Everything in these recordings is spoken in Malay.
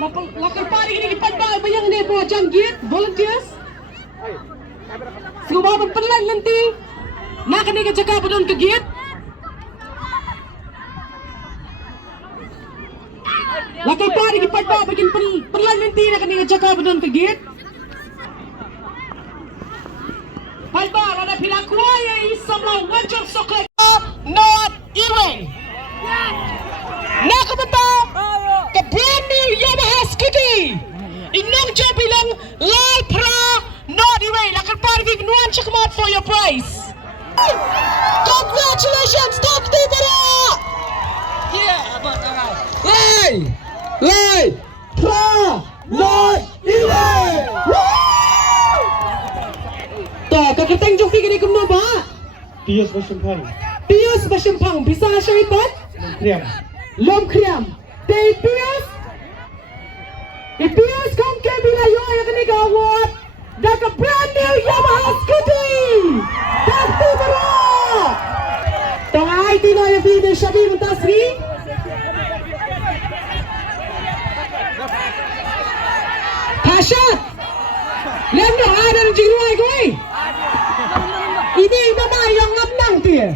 Lakar pari ini dipadbal bayang ni po janggit volunteers. Siguro penlan nanti. Nak ni ke jaga pedon ke git. Lakar pari dipadbal bagian penlan nanti nak ni ke jaga pedon ke git. Padbal ada pila kuaya isamla wajib soklet. Not even. Nak betul. The brand new Yamaha Scooty. Inong job bilang lal pra not even. Lakar pari di nuan check out for your price. Congratulations, Dr. Tibara. Yeah, abang alright. Lay, pra not even. Tak, kakak tengok fikir ni kumno ba? Pius bersumpah. Pius bersumpah. Bisa syaitan? Lom kriam. Tei Pius. Pius kong ke bila yo yang ni gawat. Dah ke brand new Yamaha Scooty. Tapi berat. Tengah itu na yang video Shabir Muntasri. Pashat. Lem dah ada yang jiruai gue. Ini mama yang ngapnang tu ya.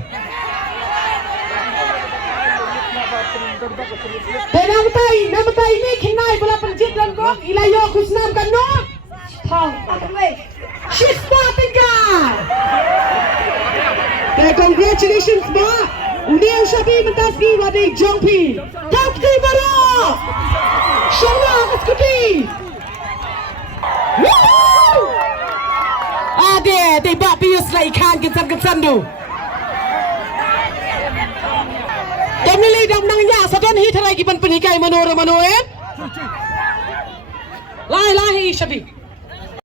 Nama tay ini kinai bola penjit dan kok ilayo kusnam kan no. Pang. She's tyngka. Congratulations ma. Udah Shabir Muntasri wadi jongpi. Takti bara. Shona Scooty. Ada tiba Pius lah ikan kesan tu. Temili dam nangnya sadon hit lagi pan penikai mano. Lai Shabir.